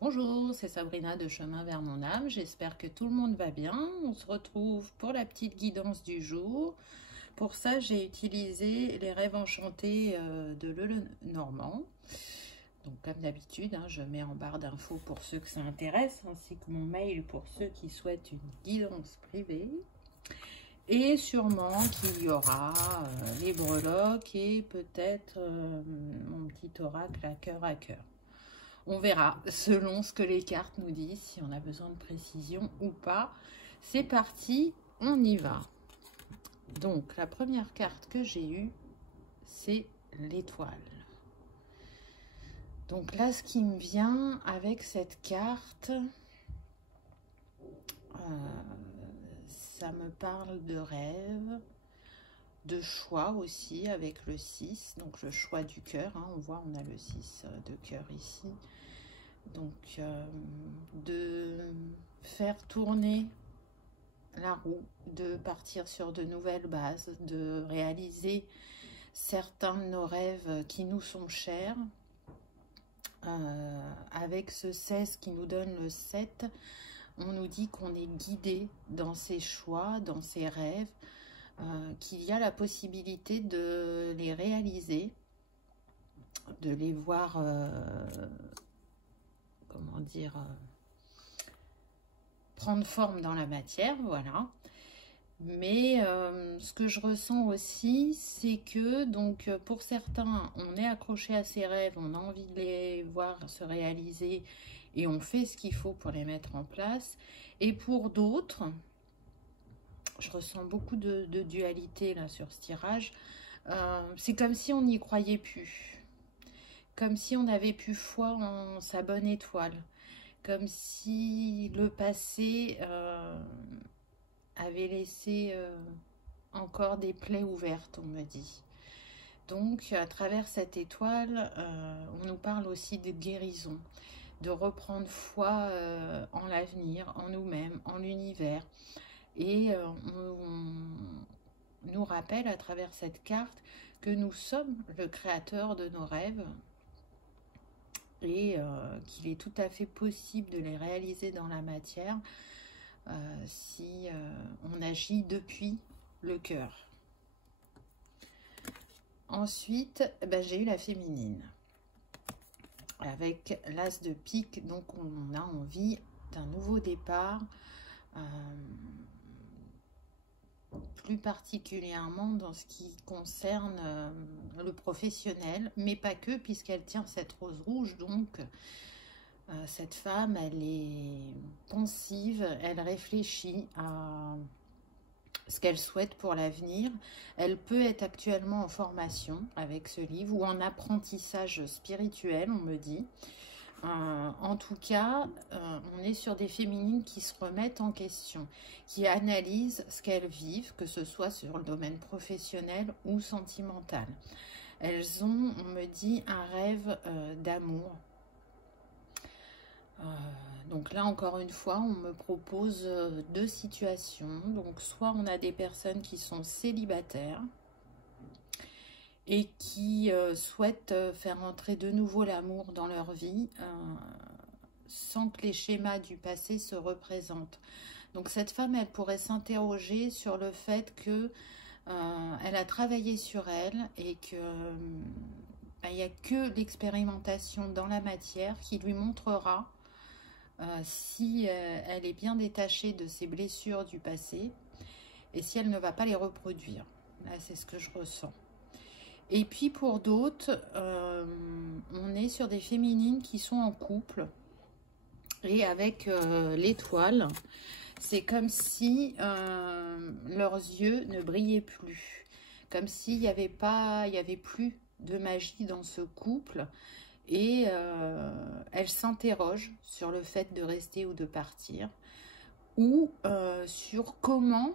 Bonjour, c'est Sabrina de Chemin vers mon âme. J'espère que tout le monde va bien. On se retrouve pour la petite guidance du jour. Pour ça, j'ai utilisé les rêves enchantés de Lenormand. Donc, comme d'habitude, je mets en barre d'infos pour ceux que ça intéresse, ainsi que mon mail pour ceux qui souhaitent une guidance privée. Et sûrement qu'il y aura les breloques et peut-être mon petit oracle à cœur. On verra, selon ce que les cartes nous disent, si on a besoin de précision ou pas. C'est parti, on y va. Donc, la première carte que j'ai eue, c'est l'étoile. Donc là, ce qui me vient avec cette carte, ça me parle de rêve, de choix aussi avec le 6, donc le choix du cœur. On voit, on a le 6 de cœur ici. Donc, de faire tourner la roue, de partir sur de nouvelles bases, de réaliser certains de nos rêves qui nous sont chers. Avec ce 16 qui nous donne le 7, on nous dit qu'on est guidé dans ses choix, dans ses rêves, qu'il y a la possibilité de les réaliser, de les voir... comment dire, prendre forme dans la matière, voilà. Mais ce que je ressens aussi, c'est que donc pour certains, on est accroché à ses rêves, on a envie de les voir se réaliser et on fait ce qu'il faut pour les mettre en place. Et pour d'autres, je ressens beaucoup de dualité là sur ce tirage, c'est comme si on n'y croyait plus. Comme si on n'avait plus foi en sa bonne étoile. Comme si le passé avait laissé encore des plaies ouvertes, on me dit. Donc, à travers cette étoile, on nous parle aussi de guérison, de reprendre foi en l'avenir, en nous-mêmes, en l'univers. Et on nous rappelle à travers cette carte que nous sommes le créateur de nos rêves, et qu'il est tout à fait possible de les réaliser dans la matière si on agit depuis le cœur. Ensuite, j'ai eu la féminine avec l'as de pique, donc on a envie d'un nouveau départ, plus particulièrement dans ce qui concerne le professionnel, mais pas que, puisqu'elle tient cette rose rouge. Donc cette femme, elle est pensive, elle réfléchit à ce qu'elle souhaite pour l'avenir. Elle peut être actuellement en formation avec ce livre ou en apprentissage spirituel, on me dit. En tout cas, on est sur des féminines qui se remettent en question, qui analysent ce qu'elles vivent, que ce soit sur le domaine professionnel ou sentimental. Elles ont, on me dit, un rêve d'amour. Donc là, encore une fois, on me propose deux situations. Donc, soit on a des personnes qui sont célibataires et qui souhaitent faire entrer de nouveau l'amour dans leur vie sans que les schémas du passé se représentent. Donc cette femme, elle pourrait s'interroger sur le fait que elle a travaillé sur elle et que il n'y a que l'expérimentation dans la matière qui lui montrera si elle est bien détachée de ses blessures du passé et si elle ne va pas les reproduire. Là, c'est ce que je ressens. Et puis pour d'autres, on est sur des féminines qui sont en couple et avec l'étoile, c'est comme si leurs yeux ne brillaient plus, comme s'il n'y avait plus de magie dans ce couple et elles s'interrogent sur le fait de rester ou de partir ou sur comment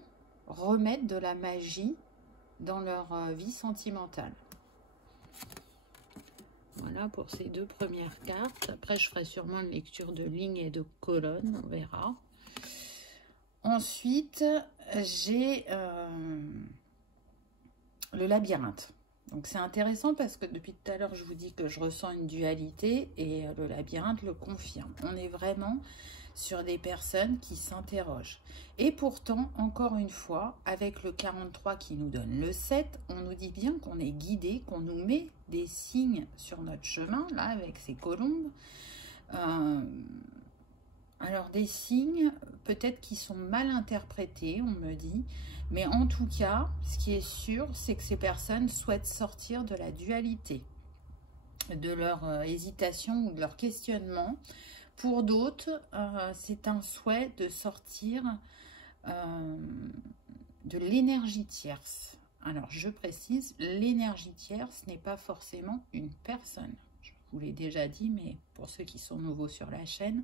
remettre de la magie dans leur vie sentimentale. Voilà pour ces deux premières cartes. Après, je ferai sûrement une lecture de lignes et de colonnes, on verra. Ensuite, j'ai le labyrinthe. Donc c'est intéressant parce que depuis tout à l'heure, je vous dis que je ressens une dualité et le labyrinthe le confirme. On est vraiment sur des personnes qui s'interrogent. Et pourtant, encore une fois, avec le 43 qui nous donne le 7, on nous dit bien qu'on est guidé, qu'on nous met des signes sur notre chemin, là, avec ces colombes. Alors, des signes, peut-être qui sont mal interprétés, on me dit. Mais en tout cas, ce qui est sûr, c'est que ces personnes souhaitent sortir de la dualité, de leur hésitation ou de leur questionnement. Pour d'autres, c'est un souhait de sortir de l'énergie tierce. Alors, je précise, l'énergie tierce n'est pas forcément une personne. Je vous l'ai déjà dit, mais pour ceux qui sont nouveaux sur la chaîne,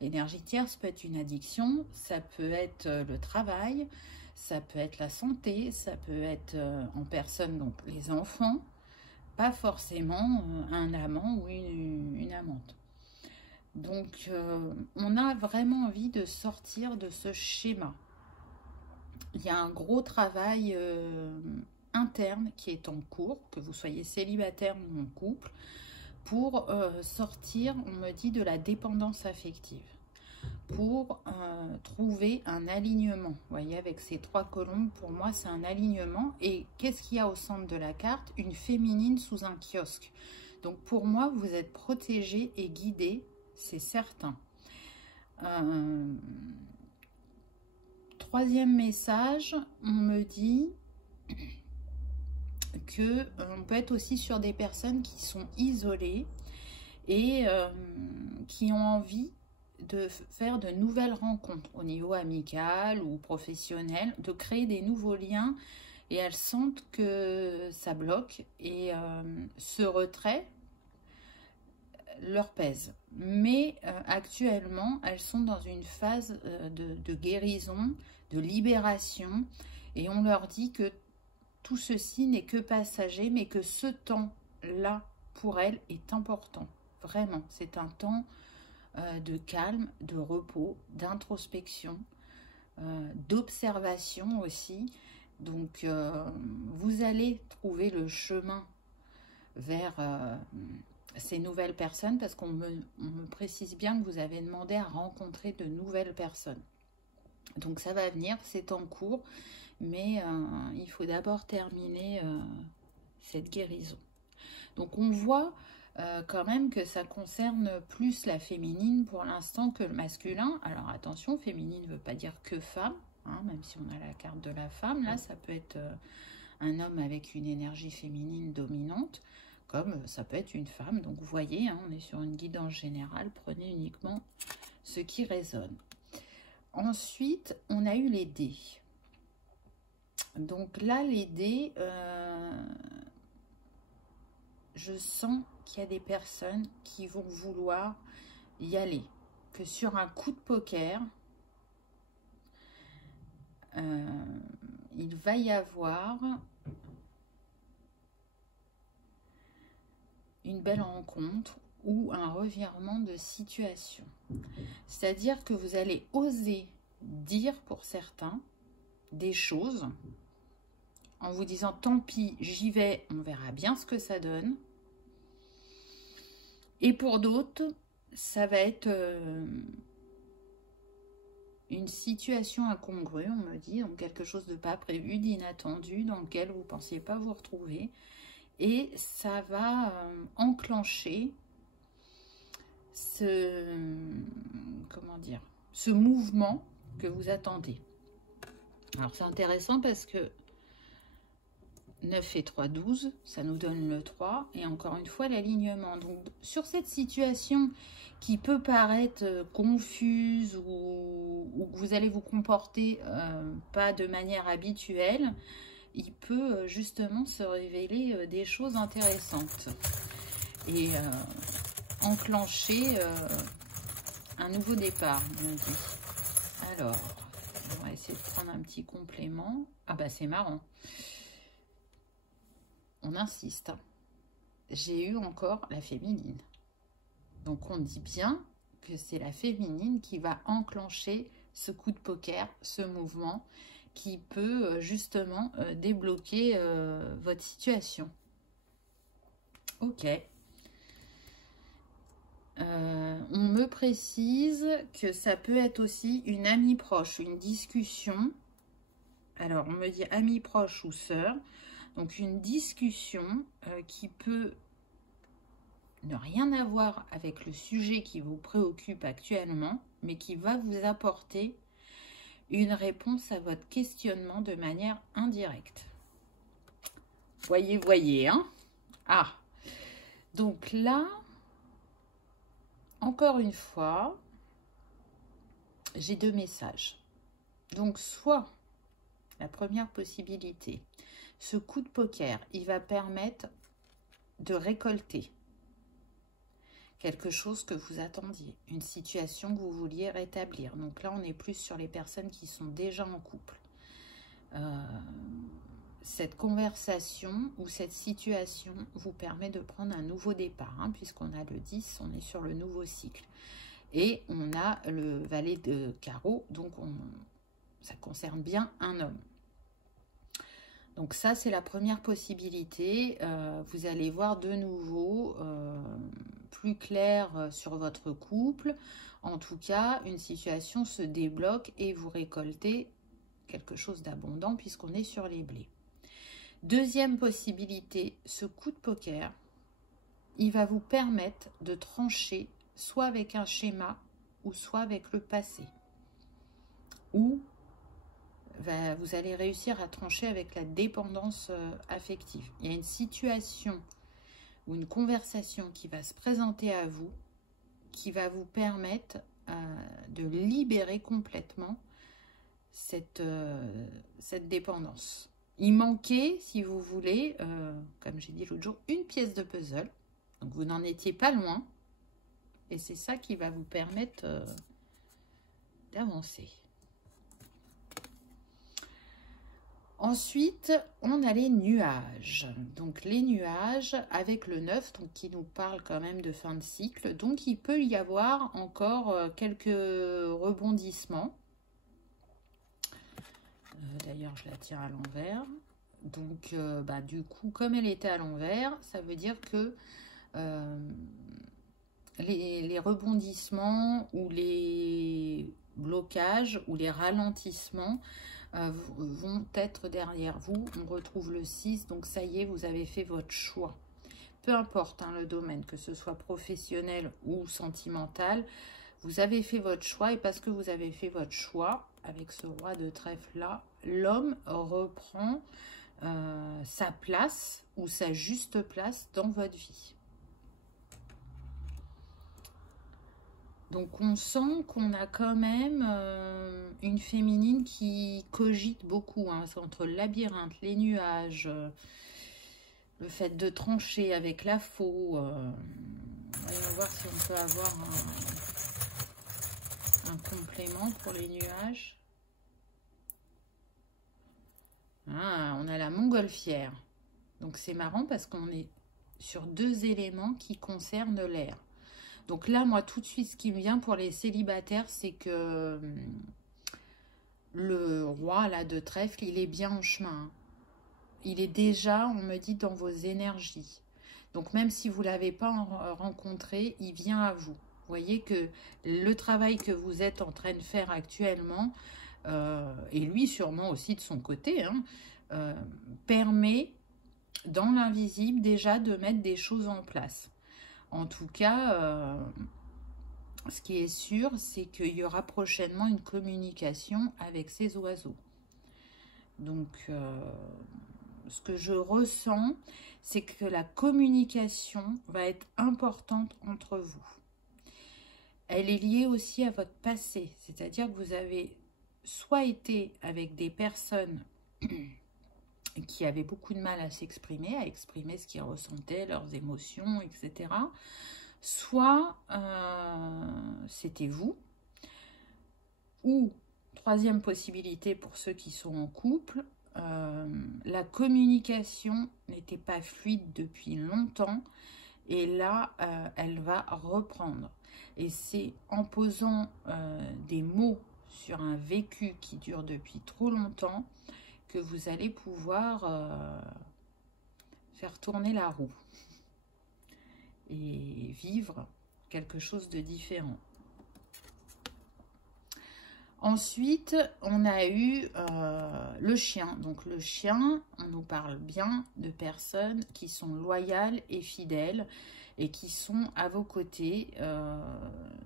l'énergie tierce peut être une addiction, ça peut être le travail, ça peut être la santé, ça peut être en personne, donc les enfants, pas forcément un amant ou une amante. Donc, on a vraiment envie de sortir de ce schéma. Il y a un gros travail interne qui est en cours, que vous soyez célibataire ou en couple, pour sortir, on me dit, de la dépendance affective, pour trouver un alignement. Vous voyez, avec ces 3 colombes, pour moi, c'est un alignement. Et qu'est-ce qu'il y a au centre de la carte? Une féminine sous un kiosque. Donc, pour moi, vous êtes protégé et guidé, c'est certain. Troisième message, on me dit que on peut être aussi sur des personnes qui sont isolées et qui ont envie de faire de nouvelles rencontres au niveau amical ou professionnel, de créer des nouveaux liens, et elles sentent que ça bloque et ce retrait leur pèse. Mais actuellement, elles sont dans une phase de guérison, de libération, et on leur dit que tout ceci n'est que passager, mais que ce temps-là, pour elles, est important. Vraiment, c'est un temps de calme, de repos, d'introspection, d'observation aussi. Donc, vous allez trouver le chemin vers ces nouvelles personnes, parce qu'on me précise bien que vous avez demandé à rencontrer de nouvelles personnes. Donc, ça va venir, c'est en cours, mais il faut d'abord terminer cette guérison. Donc, on voit quand même que ça concerne plus la féminine pour l'instant que le masculin. Alors attention, féminine ne veut pas dire que femme, hein, même si on a la carte de la femme. Là, ça peut être un homme avec une énergie féminine dominante, comme ça peut être une femme. Donc vous voyez, hein, on est sur une guidance générale. Prenez uniquement ce qui résonne. Ensuite, on a eu les dés. Donc là, les dés, je sens qu'il y a des personnes qui vont vouloir y aller. Que sur un coup de poker, il va y avoir une belle rencontre ou un revirement de situation. C'est-à-dire que vous allez oser dire pour certains des choses en vous disant tant pis, j'y vais, on verra bien ce que ça donne. Et pour d'autres, ça va être une situation incongrue, on me dit, donc quelque chose de pas prévu, d'inattendu, dans lequel vous ne pensiez pas vous retrouver. Et ça va enclencher ce mouvement que vous attendez. Alors c'est intéressant parce que 9 et 3, 12, ça nous donne le 3, et encore une fois l'alignement. Donc sur cette situation qui peut paraître confuse ou que vous allez vous comporter pas de manière habituelle, il peut justement se révéler des choses intéressantes et enclencher un nouveau départ. Alors, on va essayer de prendre un petit complément. Ah bah c'est marrant. On insiste. J'ai eu encore la féminine. Donc on dit bien que c'est la féminine qui va enclencher ce coup de poker, ce mouvement qui peut justement débloquer votre situation. Ok. On me précise que ça peut être aussi une amie proche, une discussion. Alors, on me dit amie proche ou sœur. Donc, une discussion qui peut ne rien avoir avec le sujet qui vous préoccupe actuellement, mais qui va vous apporter une réponse à votre questionnement de manière indirecte. Voyez, voyez, hein? Ah, donc là, encore une fois, j'ai deux messages. Donc, soit la première possibilité, ce coup de poker, il va permettre de récolter quelque chose que vous attendiez, une situation que vous vouliez rétablir. Donc là, on est plus sur les personnes qui sont déjà en couple. Cette conversation ou cette situation vous permet de prendre un nouveau départ, hein, puisqu'on a le 10, on est sur le nouveau cycle. Et on a le valet de carreau, donc ça concerne bien un homme. Donc ça, c'est la première possibilité. Vous allez voir de nouveau plus clair sur votre couple. En tout cas, une situation se débloque et vous récoltez quelque chose d'abondant puisqu'on est sur les blés. Deuxième possibilité, ce coup de poker, il va vous permettre de trancher soit avec un schéma ou soit avec le passé. Ou vous allez réussir à trancher avec la dépendance affective. Il y a une situation ou une conversation qui va se présenter à vous qui va vous permettre de libérer complètement cette dépendance. Il manquait, si vous voulez, comme j'ai dit l'autre jour, une pièce de puzzle. Donc vous n'en étiez pas loin. Et c'est ça qui va vous permettre d'avancer. Ensuite, on a les nuages. Donc les nuages avec le 9, donc qui nous parle quand même de fin de cycle. Donc il peut y avoir encore quelques rebondissements. D'ailleurs, je la tiens à l'envers. Donc du coup, comme elle était à l'envers, ça veut dire que les rebondissements ou les blocages ou les ralentissements vont être derrière vous. On retrouve le 6, donc ça y est, vous avez fait votre choix. Peu importe hein, le domaine, que ce soit professionnel ou sentimental, vous avez fait votre choix et parce que vous avez fait votre choix, avec ce roi de trèfle là, l'homme reprend sa place ou sa juste place dans votre vie. Donc on sent qu'on a quand même une féminine qui cogite beaucoup, hein, entre le labyrinthe, les nuages, le fait de trancher avec la faux. On va voir si on peut avoir un complément pour les nuages. Ah, on a la montgolfière. Donc c'est marrant parce qu'on est sur deux éléments qui concernent l'air. Donc là, moi, tout de suite, ce qui me vient pour les célibataires, c'est que le roi là de trèfle, il est bien en chemin. Il est déjà, on me dit, dans vos énergies. Donc même si vous ne l'avez pas rencontré, il vient à vous. Vous voyez que le travail que vous êtes en train de faire actuellement, et lui sûrement aussi de son côté, hein, permet dans l'invisible déjà de mettre des choses en place. En tout cas, ce qui est sûr, c'est qu'il y aura prochainement une communication avec ces oiseaux. Donc, ce que je ressens, c'est que la communication va être importante entre vous. Elle est liée aussi à votre passé, c'est-à-dire que vous avez soit été avec des personnes qui avaient beaucoup de mal à s'exprimer, à exprimer ce qu'ils ressentaient, leurs émotions, etc. Soit c'était vous, ou troisième possibilité pour ceux qui sont en couple, la communication n'était pas fluide depuis longtemps et là elle va reprendre. Et c'est en posant des mots sur un vécu qui dure depuis trop longtemps que vous allez pouvoir faire tourner la roue. et vivre quelque chose de différent. Ensuite, on a eu le chien. Donc le chien, on nous parle bien de personnes qui sont loyales et fidèles et qui sont à vos côtés.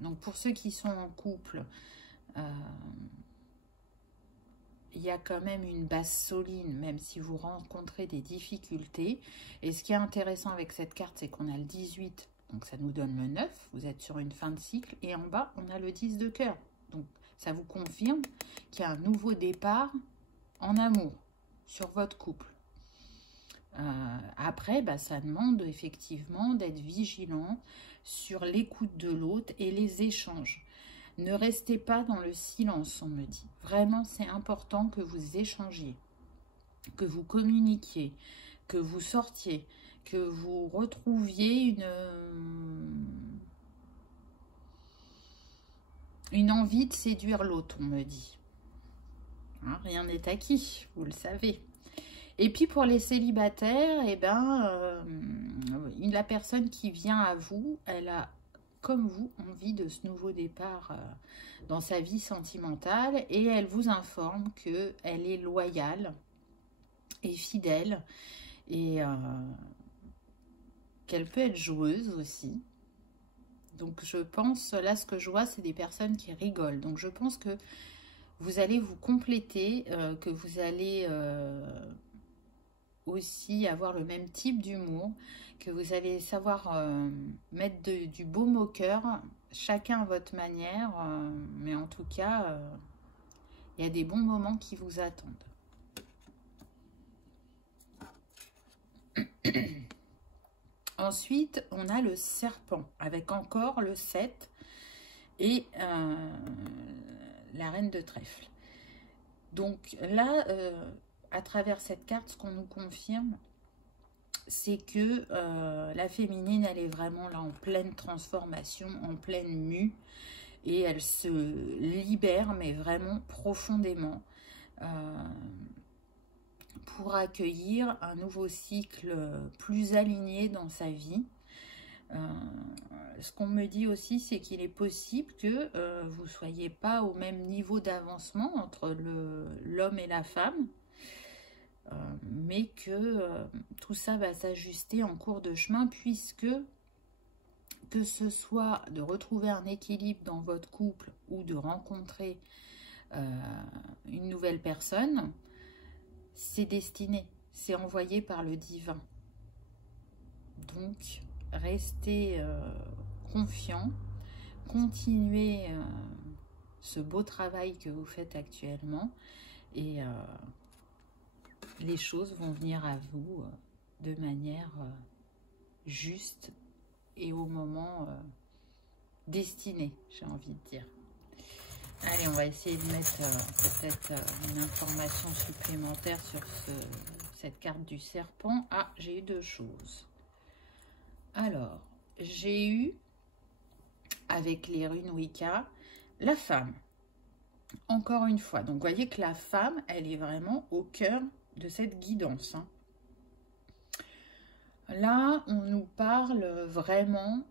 Donc pour ceux qui sont en couple, il y a quand même une base solide, même si vous rencontrez des difficultés. Et ce qui est intéressant avec cette carte, c'est qu'on a le 18, donc ça nous donne le 9. Vous êtes sur une fin de cycle. Et en bas, on a le 10 de cœur. Donc ça vous confirme qu'il y a un nouveau départ en amour sur votre couple. Après, ça demande effectivement d'être vigilant sur l'écoute de l'autre et les échanges. Ne restez pas dans le silence, on me dit. Vraiment, c'est important que vous échangiez, que vous communiquiez, que vous sortiez, que vous retrouviez une envie de séduire l'autre, on me dit. Hein, rien n'est acquis, vous le savez. Et puis pour les célibataires, la personne qui vient à vous, elle a, comme vous, envie de ce nouveau départ dans sa vie sentimentale et elle vous informe qu'elle est loyale et fidèle et qu'elle peut être joueuse aussi. Donc je pense, là ce que je vois, c'est des personnes qui rigolent. Donc je pense que vous allez vous compléter, que vous allez aussi avoir le même type d'humour, que vous allez savoir mettre du baume au cœur, chacun à votre manière, mais en tout cas, il y a des bons moments qui vous attendent. Ensuite, on a le serpent, avec encore le 7 et la reine de trèfle. Donc là, à travers cette carte, ce qu'on nous confirme, c'est que la féminine, elle est vraiment là en pleine transformation, en pleine mue, et elle se libère, mais vraiment profondément, pour accueillir un nouveau cycle plus aligné dans sa vie. Ce qu'on me dit aussi, c'est qu'il est possible que vous ne soyez pas au même niveau d'avancement entre l'homme et la femme, mais que tout ça va s'ajuster en cours de chemin, puisque que ce soit de retrouver un équilibre dans votre couple ou de rencontrer une nouvelle personne, c'est destiné, c'est envoyé par le divin. Donc, restez confiants, continuez ce beau travail que vous faites actuellement et les choses vont venir à vous de manière juste et au moment destiné, j'ai envie de dire. Allez, on va essayer de mettre peut-être une information supplémentaire sur cette carte du serpent. Ah, j'ai eu deux choses. Alors, j'ai eu, avec les runes Wicca, la femme. Encore une fois. Donc, vous voyez que la femme, elle est vraiment au cœur de cette guidance. Hein. Là, on nous parle vraiment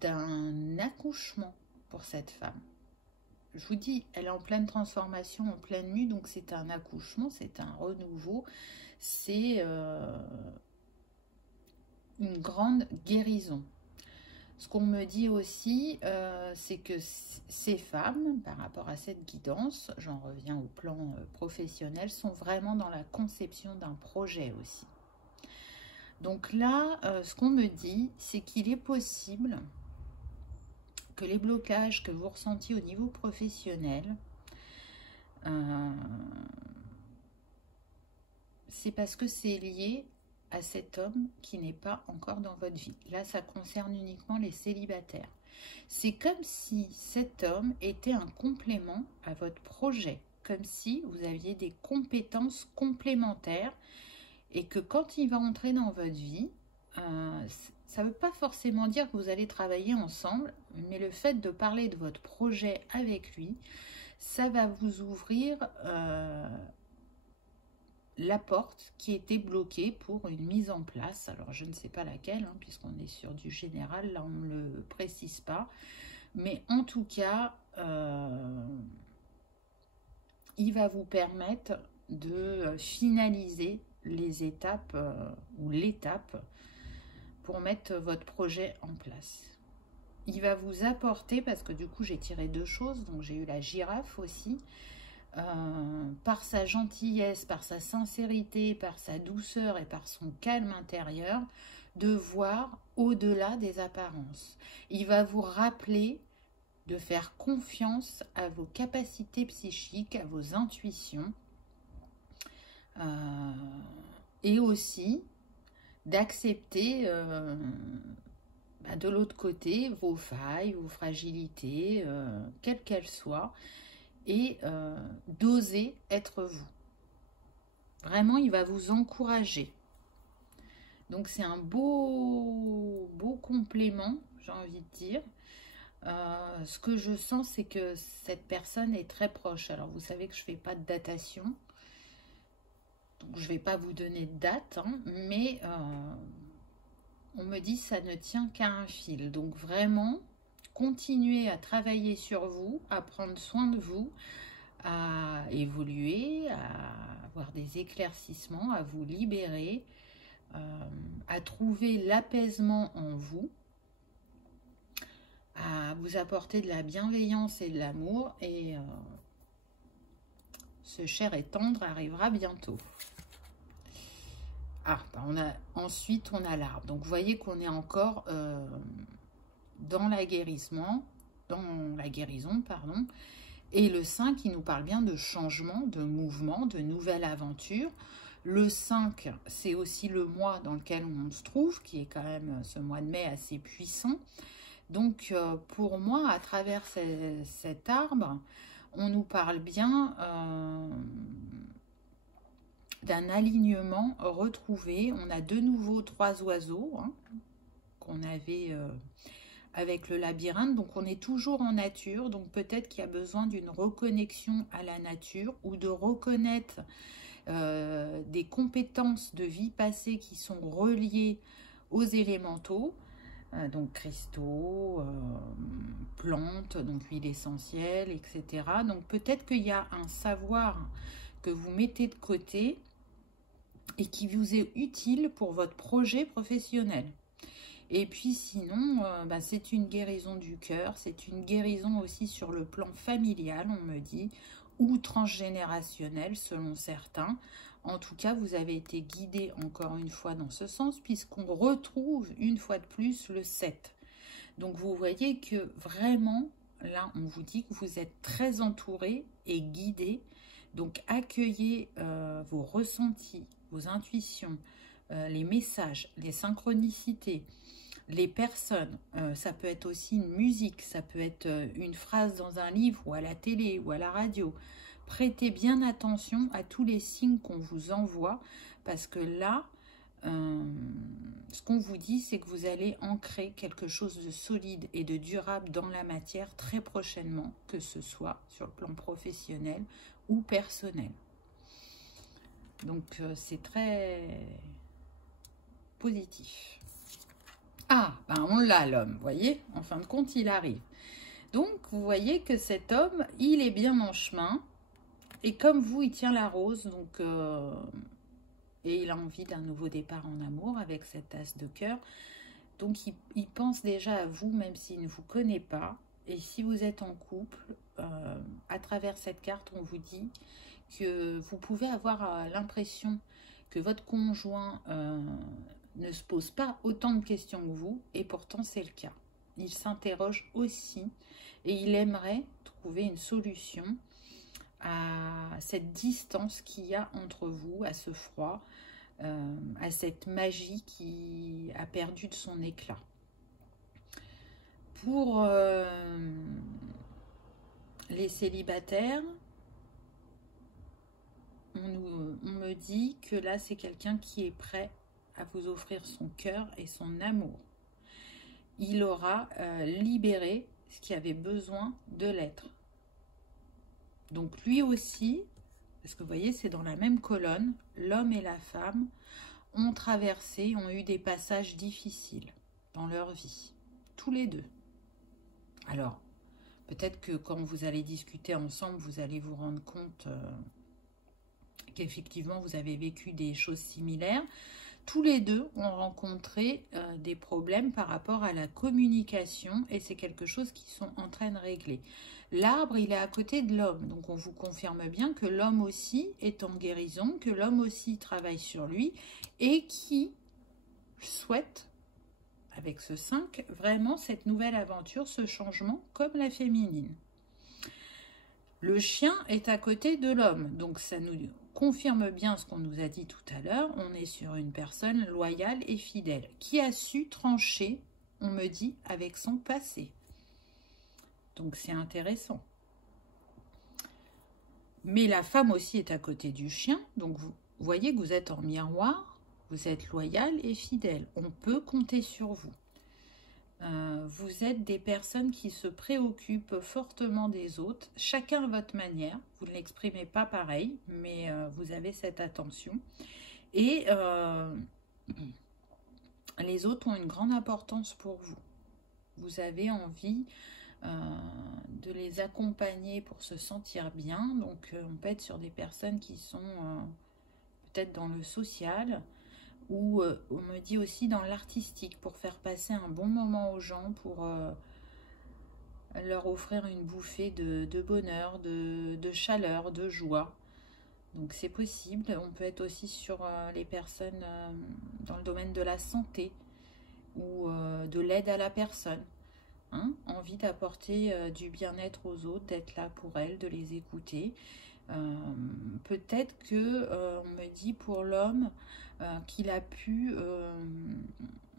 d'un accouchement pour cette femme. Je vous dis, elle est en pleine transformation, en pleine mue, donc c'est un accouchement, c'est un renouveau, c'est une grande guérison. Ce qu'on me dit aussi, c'est que ces femmes, par rapport à cette guidance, j'en reviens au plan professionnel, sont vraiment dans la conception d'un projet aussi. Donc là, ce qu'on me dit, c'est qu'il est possible que les blocages que vous ressentiez au niveau professionnel, c'est parce que c'est lié à cet homme qui n'est pas encore dans votre vie. Là, ça concerne uniquement les célibataires. C'est comme si cet homme était un complément à votre projet, comme si vous aviez des compétences complémentaires et que quand il va entrer dans votre vie, ça ne veut pas forcément dire que vous allez travailler ensemble, mais le fait de parler de votre projet avec lui, ça va vous ouvrir la porte qui était bloquée pour une mise en place. Alors, je ne sais pas laquelle, hein, puisqu'on est sur du général, là, on ne le précise pas. Mais en tout cas, il va vous permettre de finaliser les étapes ou l'étape pour mettre votre projet en place. Il va vous apporter, parce que du coup j'ai tiré deux choses, donc j'ai eu la girafe aussi, par sa gentillesse, par sa sincérité, par sa douceur et par son calme intérieur, de voir au-delà des apparences. Il va vous rappeler de faire confiance à vos capacités psychiques, à vos intuitions, et aussi d'accepter de l'autre côté vos failles, vos fragilités, quelles qu'elles soient, et d'oser être vous. Vraiment, il va vous encourager. Donc c'est un beau complément, j'ai envie de dire. Ce que je sens, c'est que cette personne est très proche. Alors vous savez que je ne fais pas de datation, donc je ne vais pas vous donner de date, hein, mais on me dit que ça ne tient qu'à un fil. Donc vraiment, continuez à travailler sur vous, à prendre soin de vous, à évoluer, à avoir des éclaircissements, à vous libérer, à trouver l'apaisement en vous, à vous apporter de la bienveillance et de l'amour, et ce cher et tendre arrivera bientôt. Ensuite on a l'arbre. Donc vous voyez qu'on est encore dans la guérison, pardon. Et le 5 qui nous parle bien de changement, de mouvement, de nouvelle aventure. Le 5, c'est aussi le mois dans lequel on se trouve, qui est quand même ce mois de mai assez puissant. Donc pour moi, à travers cet arbre, on nous parle bien d'un alignement retrouvé. On a de nouveau 3 oiseaux, hein, qu'on avait avec le labyrinthe. Donc on est toujours en nature, donc peut-être qu'il y a besoin d'une reconnexion à la nature, ou de reconnaître des compétences de vie passée qui sont reliées aux élémentaux, donc cristaux, plantes, donc huile essentielle, etc. Donc peut-être qu'il y a un savoir que vous mettez de côté et qui vous est utile pour votre projet professionnel. Et puis sinon, c'est une guérison du cœur, c'est une guérison aussi sur le plan familial, on me dit, ou transgénérationnel selon certains. En tout cas, vous avez été guidé encore une fois dans ce sens, puisqu'on retrouve une fois de plus le 7. Donc vous voyez que vraiment, là, on vous dit que vous êtes très entouré et guidé. Donc accueillez vos ressentis, vos intuitions, les messages, les synchronicités, les personnes. Ça peut être aussi une musique, ça peut être une phrase dans un livre ou à la télé ou à la radio. Prêtez bien attention à tous les signes qu'on vous envoie, parce que là, ce qu'on vous dit, c'est que vous allez ancrer quelque chose de solide et de durable dans la matière très prochainement, que ce soit sur le plan professionnel ou personnel. Donc c'est très positif. Ah, on l'a l'homme, vous voyez, en fin de compte il arrive. Donc vous voyez que cet homme, il est bien en chemin, et comme vous, il tient la rose, donc et il a envie d'un nouveau départ en amour avec cet as de cœur. Donc il pense déjà à vous, même s'il ne vous connaît pas. Et si vous êtes en couple, à travers cette carte, on vous dit que vous pouvez avoir l'impression que votre conjoint ne se pose pas autant de questions que vous, et pourtant c'est le cas. Il s'interroge aussi, et il aimerait trouver une solution à cette distance qu'il y a entre vous, à ce froid, à cette magie qui a perdu de son éclat. Pour les célibataires, on me dit que là c'est quelqu'un qui est prêt à vous offrir son cœur et son amour. Il aura libéré ce qui avait besoin de l'être. Donc lui aussi, Parce que vous voyez, c'est dans la même colonne, l'homme et la femme ont traversé, ont eu des passages difficiles dans leur vie, tous les deux. Alors, peut-être que quand vous allez discuter ensemble, vous allez vous rendre compte qu'effectivement, vous avez vécu des choses similaires. Tous les deux ont rencontré des problèmes par rapport à la communication et c'est quelque chose qu'ils sont en train de régler. L'arbre, il est à côté de l'homme, donc on vous confirme bien que l'homme aussi est en guérison, que l'homme aussi travaille sur lui et qui souhaite, avec ce 5, vraiment cette nouvelle aventure, ce changement comme la féminine. Le chien est à côté de l'homme, donc ça nous confirme bien ce qu'on nous a dit tout à l'heure. On est sur une personne loyale et fidèle, qui a su trancher, on me dit, avec son passé. Donc c'est intéressant. Mais la femme aussi est à côté du chien, donc vous voyez que vous êtes en miroir, vous êtes loyal et fidèle. On peut compter sur vous. Vous êtes des personnes qui se préoccupent fortement des autres, chacun à votre manière. Vous ne l'exprimez pas pareil, mais vous avez cette attention. Et les autres ont une grande importance pour vous. Vous avez envie de les accompagner pour se sentir bien. Donc, on peut être sur des personnes qui sont peut-être dans le social, ou on me dit aussi dans l'artistique, pour faire passer un bon moment aux gens, pour leur offrir une bouffée de bonheur, de chaleur, de joie. Donc c'est possible. On peut être aussi sur les personnes dans le domaine de la santé ou de l'aide à la personne. Hein, envie d'apporter du bien-être aux autres, d'être là pour elles, de les écouter. Peut-être que on me dit pour l'homme qu'il a pu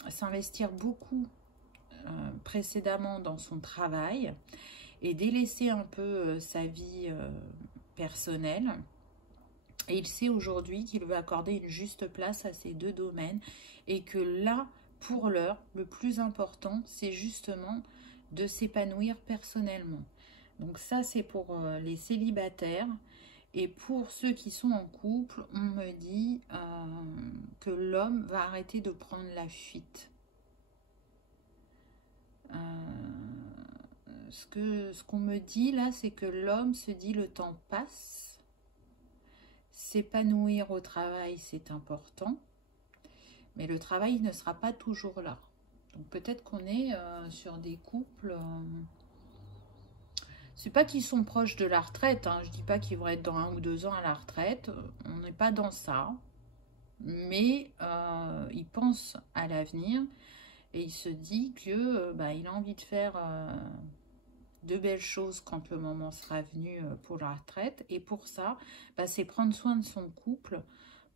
s'investir beaucoup précédemment dans son travail et délaisser un peu sa vie personnelle. Et il sait aujourd'hui qu'il veut accorder une juste place à ces deux domaines et que là, pour l'heure, le plus important, c'est justement de s'épanouir personnellement. Donc ça, c'est pour les célibataires. Et pour ceux qui sont en couple, on me dit que l'homme va arrêter de prendre la fuite. Ce qu'on me dit là, c'est que l'homme se dit le temps passe. S'épanouir au travail, c'est important. Mais le travail ne sera pas toujours là. Donc peut-être qu'on est sur des couples... c'est pas qu'ils sont proches de la retraite, hein. Je dis pas qu'ils vont être dans 1 ou 2 ans à la retraite. On n'est pas dans ça. Mais ils pensent à l'avenir et il se dit que il a envie de faire de belles choses quand le moment sera venu pour la retraite. Et pour ça, c'est prendre soin de son couple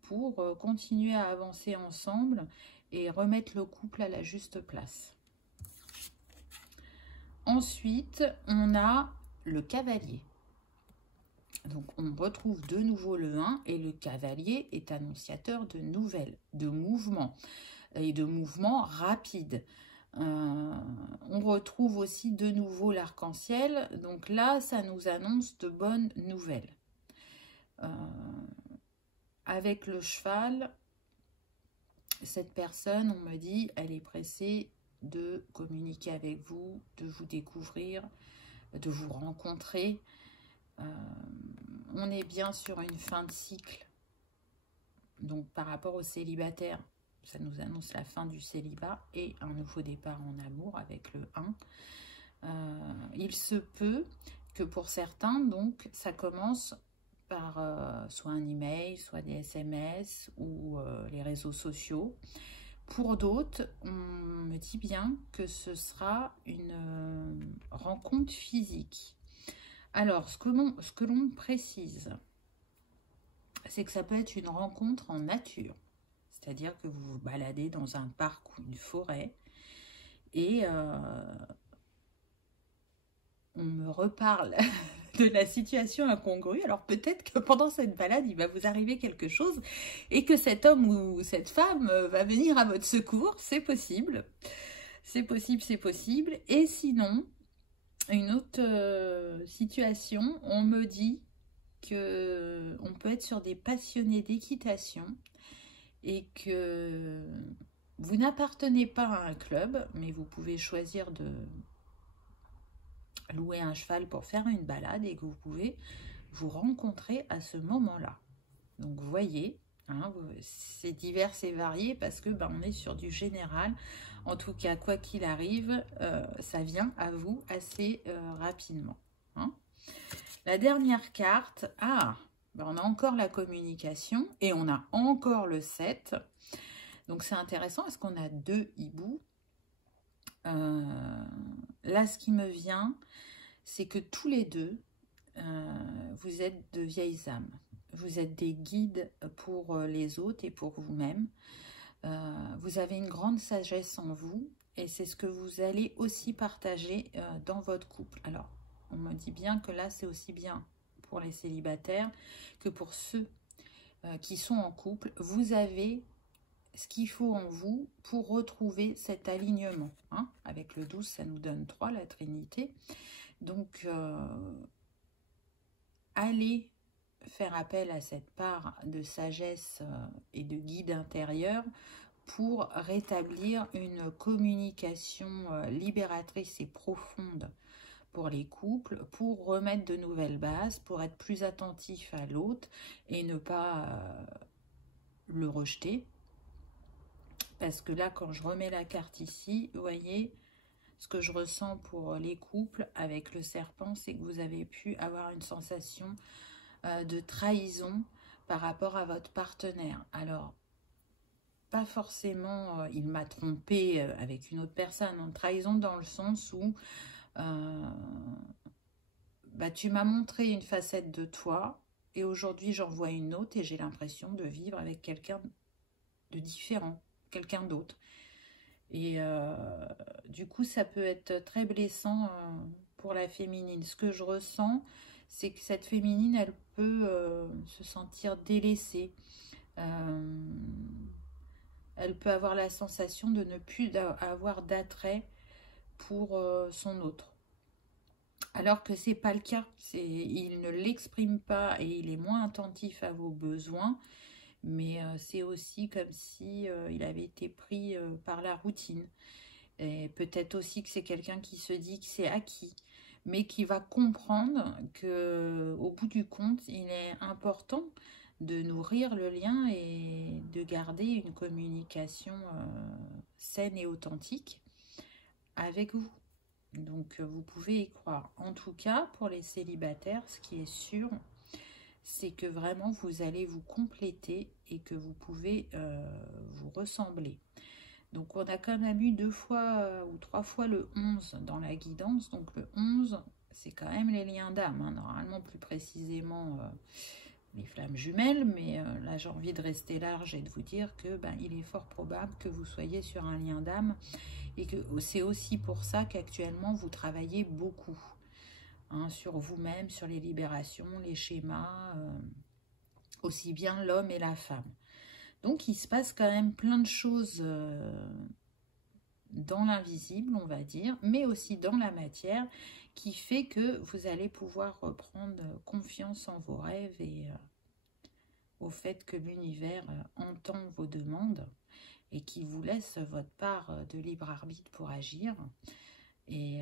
pour continuer à avancer ensemble et remettre le couple à la juste place. Ensuite, on a le cavalier. Donc, on retrouve de nouveau le 1 et le cavalier est annonciateur de nouvelles, de mouvements et de mouvements rapides. On retrouve aussi de nouveau l'arc-en-ciel. Donc là, ça nous annonce de bonnes nouvelles. Avec le cheval, cette personne, on me dit, elle est pressée de communiquer avec vous, de vous découvrir, de vous rencontrer. On est bien sur une fin de cycle. Donc par rapport aux célibataires, ça nous annonce la fin du célibat et un nouveau départ en amour avec le 1. Il se peut que pour certains, donc, ça commence par soit un email, soit des SMS ou les réseaux sociaux. Pour d'autres, on me dit bien que ce sera une rencontre physique. Alors, ce que l'on précise, c'est que ça peut être une rencontre en nature. C'est-à-dire que vous vous baladez dans un parc ou une forêt et on me reparle de la situation incongrue. Alors peut-être que pendant cette balade, il va vous arriver quelque chose et que cet homme ou cette femme va venir à votre secours. C'est possible. C'est possible, c'est possible. Et sinon, une autre situation, on me dit que on peut être sur des passionnés d'équitation et que vous n'appartenez pas à un club, mais vous pouvez choisir de louer un cheval pour faire une balade et que vous pouvez vous rencontrer à ce moment-là. Donc vous voyez, hein, c'est divers et varié parce que on est sur du général. En tout cas, quoi qu'il arrive, ça vient à vous assez rapidement. Hein. La dernière carte, on a encore la communication et on a encore le 7. Donc c'est intéressant parce qu'on a 2 hiboux. Là, ce qui me vient, c'est que tous les deux, vous êtes de vieilles âmes. Vous êtes des guides pour les autres et pour vous-même. Vous avez une grande sagesse en vous et c'est ce que vous allez aussi partager dans votre couple. Alors, on me dit bien que là, c'est aussi bien pour les célibataires que pour ceux qui sont en couple. Vous avez ce qu'il faut en vous pour retrouver cet alignement. Hein. Avec le 12, ça nous donne 3, la Trinité. Donc, allez faire appel à cette part de sagesse et de guide intérieur pour rétablir une communication libératrice et profonde pour les couples, pour remettre de nouvelles bases, pour être plus attentif à l'autre et ne pas le rejeter. Parce que là, quand je remets la carte ici, vous voyez, ce que je ressens pour les couples avec le serpent, c'est que vous avez pu avoir une sensation de trahison par rapport à votre partenaire. Alors, pas forcément, il m'a trompé avec une autre personne. Une trahison dans le sens où tu m'as montré une facette de toi et aujourd'hui j'en vois une autre et j'ai l'impression de vivre avec quelqu'un de différent, quelqu'un d'autre. Et du coup, ça peut être très blessant pour la féminine. Ce que je ressens, c'est que cette féminine, elle peut se sentir délaissée. Elle peut avoir la sensation de ne plus avoir d'attrait pour son autre. Alors que c'est pas le cas. Il ne l'exprime pas et il est moins attentif à vos besoins. Mais c'est aussi comme si il avait été pris par la routine. Et peut-être aussi que c'est quelqu'un qui se dit que c'est acquis, mais qui va comprendre qu'au bout du compte, il est important de nourrir le lien et de garder une communication saine et authentique avec vous. Donc vous pouvez y croire. En tout cas, pour les célibataires, ce qui est sûr, c'est que vraiment vous allez vous compléter et que vous pouvez vous ressembler. Donc on a quand même eu 2 fois ou 3 fois le 11 dans la guidance. Donc le 11, c'est quand même les liens d'âme. Hein. Normalement, plus précisément, les flammes jumelles. Mais là, j'ai envie de rester large et de vous dire que il est fort probable que vous soyez sur un lien d'âme. Et que c'est aussi pour ça qu'actuellement, vous travaillez beaucoup. Hein, sur vous-même, sur les libérations, les schémas, aussi bien l'homme et la femme. Donc, il se passe quand même plein de choses dans l'invisible, on va dire, mais aussi dans la matière, qui fait que vous allez pouvoir reprendre confiance en vos rêves et au fait que l'univers entend vos demandes et qui vous laisse votre part de libre arbitre pour agir. Et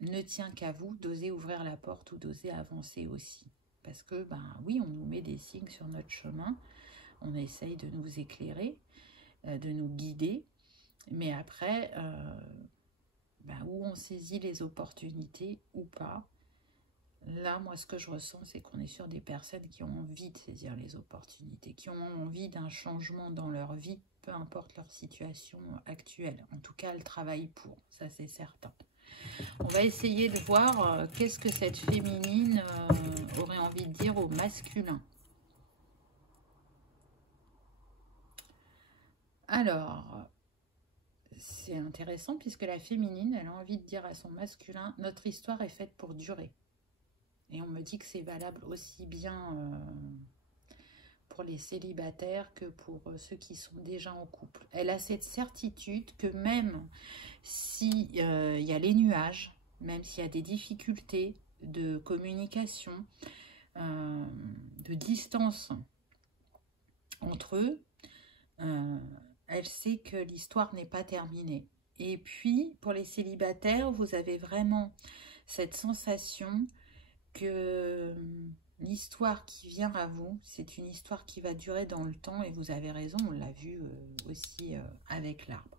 ne tient qu'à vous d'oser ouvrir la porte ou d'oser avancer aussi. Parce que, oui, on nous met des signes sur notre chemin, on essaye de nous éclairer, de nous guider, mais après, où on saisit les opportunités ou pas, là, moi, ce que je ressens, c'est qu'on est sur des personnes qui ont envie de saisir les opportunités, qui ont envie d'un changement dans leur vie, peu importe leur situation actuelle. En tout cas, elles travaillent pour, ça c'est certain. On va essayer de voir qu'est-ce que cette féminine aurait envie de dire au masculin. Alors, c'est intéressant puisque la féminine, elle a envie de dire à son masculin, notre histoire est faite pour durer. Et on me dit que c'est valable aussi bien pour les célibataires que pour ceux qui sont déjà en couple. Elle a cette certitude que même s'il y a les nuages, même s'il y a des difficultés, de communication, de distance entre eux. Elle sait que l'histoire n'est pas terminée. Et puis, pour les célibataires, vous avez vraiment cette sensation que l'histoire qui vient à vous, c'est une histoire qui va durer dans le temps. Et vous avez raison, on l'a vu aussi avec l'arbre.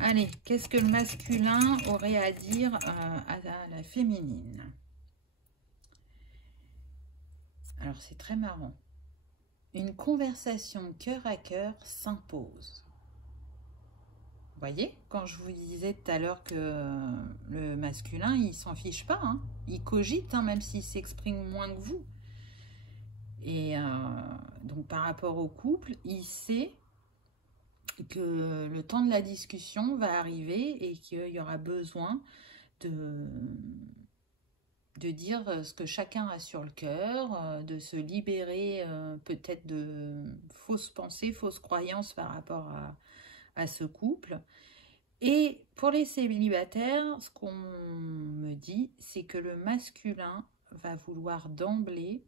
Allez, qu'est-ce que le masculin aurait à dire à la féminine? Alors, c'est très marrant. Une conversation cœur à cœur s'impose. Vous voyez, quand je vous disais tout à l'heure que le masculin, il s'en fiche pas, hein. Il cogite, hein, même s'il s'exprime moins que vous. Et donc, par rapport au couple, il sait que le temps de la discussion va arriver et qu'il y aura besoin de dire ce que chacun a sur le cœur, de se libérer peut-être de fausses pensées, fausses croyances par rapport à ce couple. Et pour les célibataires, ce qu'on me dit, c'est que le masculin va vouloir d'emblée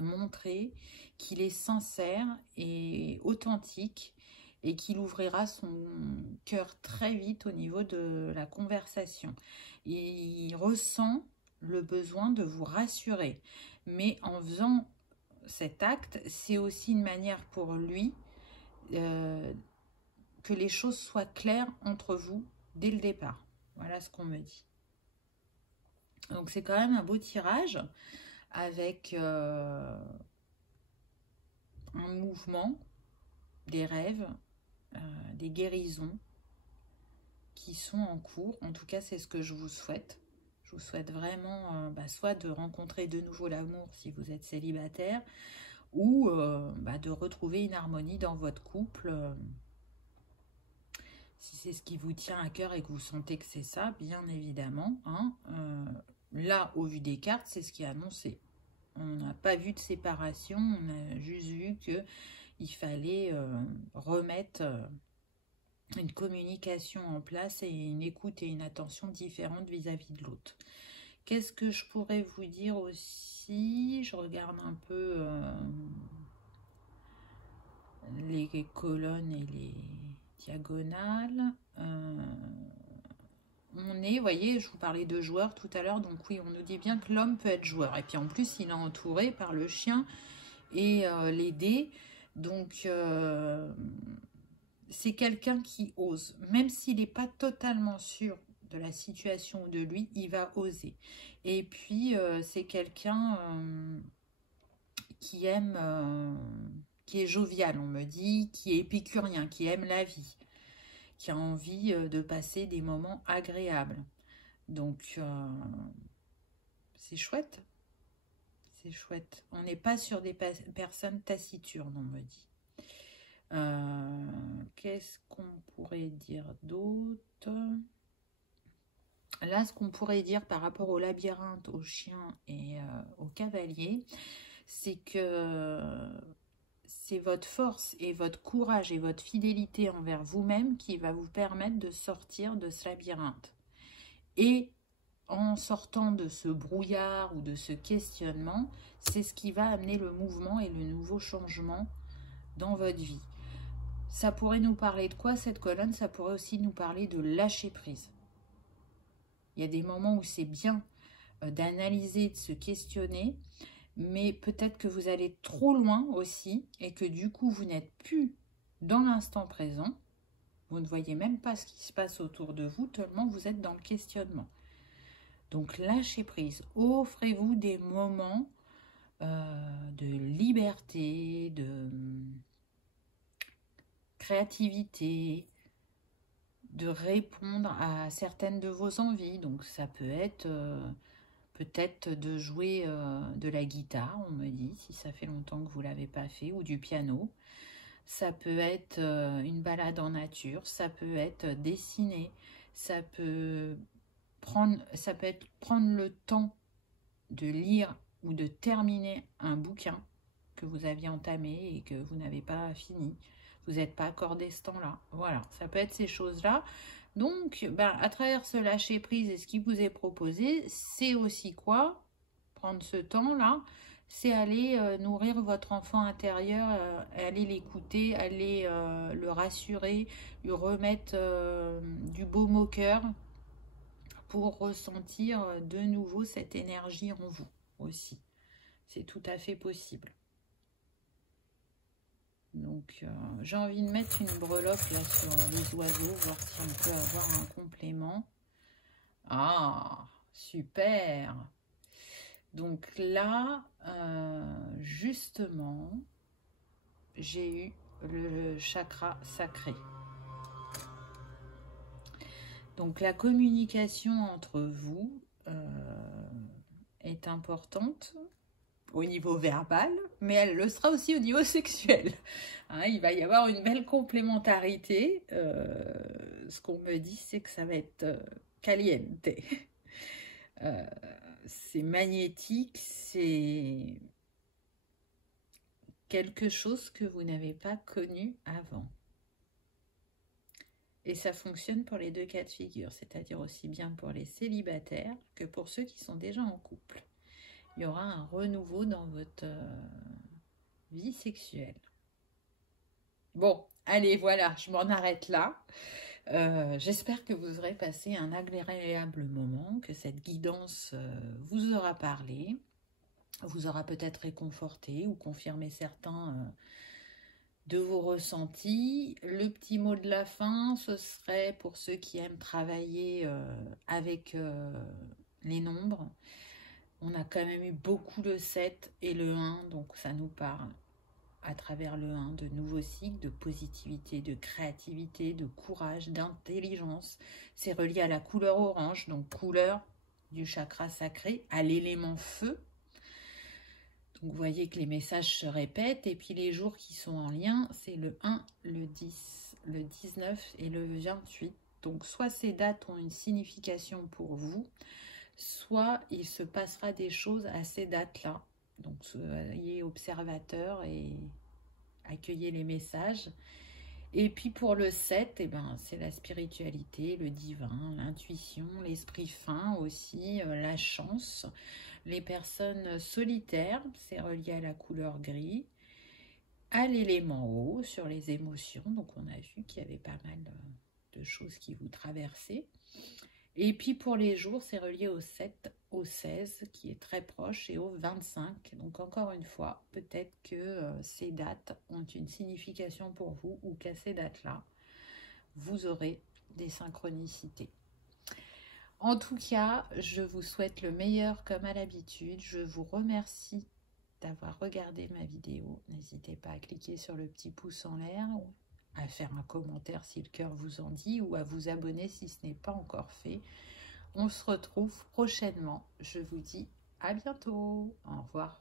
montrer qu'il est sincère et authentique et qu'il ouvrira son cœur très vite au niveau de la conversation. Il ressent le besoin de vous rassurer, mais en faisant cet acte, c'est aussi une manière pour lui que les choses soient claires entre vous dès le départ. Voilà ce qu'on me dit. Donc c'est quand même un beau tirage avec un mouvement, des rêves, des guérisons qui sont en cours. En tout cas, c'est ce que je vous souhaite. Je vous souhaite vraiment soit de rencontrer de nouveau l'amour si vous êtes célibataire, ou de retrouver une harmonie dans votre couple. Si c'est ce qui vous tient à cœur et que vous sentez que c'est ça, bien évidemment. Hein, là, au vu des cartes, c'est ce qui est annoncé. On n'a pas vu de séparation, on a juste vu qu'il fallait remettre une communication en place et une écoute et une attention différentes vis-à-vis de l'autre. Qu'est-ce que je pourrais vous dire aussi? Je regarde un peu les colonnes et les diagonales. On est, vous voyez, je vous parlais de joueurs tout à l'heure, donc oui, on nous dit bien que l'homme peut être joueur. Et puis en plus, il est entouré par le chien et les dés. Donc, c'est quelqu'un qui ose. Même s'il n'est pas totalement sûr de la situation ou de lui, il va oser. Et puis, c'est quelqu'un qui aime, qui est jovial, on me dit, qui est épicurien, qui aime la vie, qui a envie de passer des moments agréables. Donc, c'est chouette. C'est chouette. On n'est pas sur des personnes taciturnes, on me dit. Qu'est-ce qu'on pourrait dire d'autre? Là, ce qu'on pourrait dire par rapport au labyrinthe, au chien et au cavalier, c'est que c'est votre force et votre courage et votre fidélité envers vous-même qui va vous permettre de sortir de ce labyrinthe. Et en sortant de ce brouillard ou de ce questionnement, c'est ce qui va amener le mouvement et le nouveau changement dans votre vie. Ça pourrait nous parler de quoi cette colonne? Ça pourrait aussi nous parler de lâcher prise. Il y a des moments où c'est bien d'analyser, de se questionner, mais peut-être que vous allez trop loin aussi et que du coup vous n'êtes plus dans l'instant présent. Vous ne voyez même pas ce qui se passe autour de vous tellement vous êtes dans le questionnement. Donc lâchez prise, offrez-vous des moments de liberté, de créativité, de répondre à certaines de vos envies. Donc ça peut être peut-être de jouer de la guitare, on me dit, si ça fait longtemps que vous ne l'avez pas fait, ou du piano. Ça peut être une balade en nature, ça peut être dessiner, ça peut être prendre le temps de lire ou de terminer un bouquin que vous aviez entamé et que vous n'avez pas fini. Vous n'êtes pas accordé ce temps-là. Voilà, ça peut être ces choses-là. Donc, ben, à travers ce lâcher-prise et ce qui vous est proposé, c'est aussi quoi? Prendre ce temps-là, c'est aller nourrir votre enfant intérieur, aller l'écouter, aller le rassurer, lui remettre du baume au cœur pour ressentir de nouveau cette énergie en vous aussi. C'est tout à fait possible. Donc, j'ai envie de mettre une breloque là sur les oiseaux, voir si on peut avoir un complément. Ah, super! Donc là, justement, j'ai eu le chakra sacré. Donc la communication entre vous est importante au niveau verbal, mais elle le sera aussi au niveau sexuel. Hein, il va y avoir une belle complémentarité. Ce qu'on me dit, c'est que ça va être caliente. C'est magnétique, c'est quelque chose que vous n'avez pas connu avant. Et ça fonctionne pour les deux cas de figure, c'est-à-dire aussi bien pour les célibataires que pour ceux qui sont déjà en couple. Il y aura un renouveau dans votre vie sexuelle. Bon, allez, voilà, je m'en arrête là. J'espère que vous aurez passé un agréable moment, que cette guidance vous aura parlé, vous aura peut-être réconforté ou confirmé certains de vos ressentis. Le petit mot de la fin, ce serait pour ceux qui aiment travailler avec les nombres. On a quand même eu beaucoup le 7 et le 1, donc ça nous parle à travers le 1 de nouveaux cycles, de positivité, de créativité, de courage, d'intelligence. C'est relié à la couleur orange, donc couleur du chakra sacré, à l'élément feu. Donc vous voyez que les messages se répètent, et puis les jours qui sont en lien, c'est le 1, le 10, le 19 et le 28. Donc soit ces dates ont une signification pour vous, soit il se passera des choses à ces dates-là. Donc soyez observateurs et accueillez les messages. Et puis pour le 7, eh ben, c'est la spiritualité, le divin, l'intuition, l'esprit fin aussi, la chance. Les personnes solitaires, c'est relié à la couleur gris. À l'élément eau, sur les émotions. Donc on a vu qu'il y avait pas mal de choses qui vous traversaient. Et puis pour les jours, c'est relié au 7, au 16, qui est très proche, et au 25. Donc encore une fois, peut-être que ces dates ont une signification pour vous, ou qu'à ces dates-là, vous aurez des synchronicités. En tout cas, je vous souhaite le meilleur comme à l'habitude. Je vous remercie d'avoir regardé ma vidéo. N'hésitez pas à cliquer sur le petit pouce en l'air, à faire un commentaire si le cœur vous en dit, ou à vous abonner si ce n'est pas encore fait. On se retrouve prochainement. Je vous dis à bientôt. Au revoir.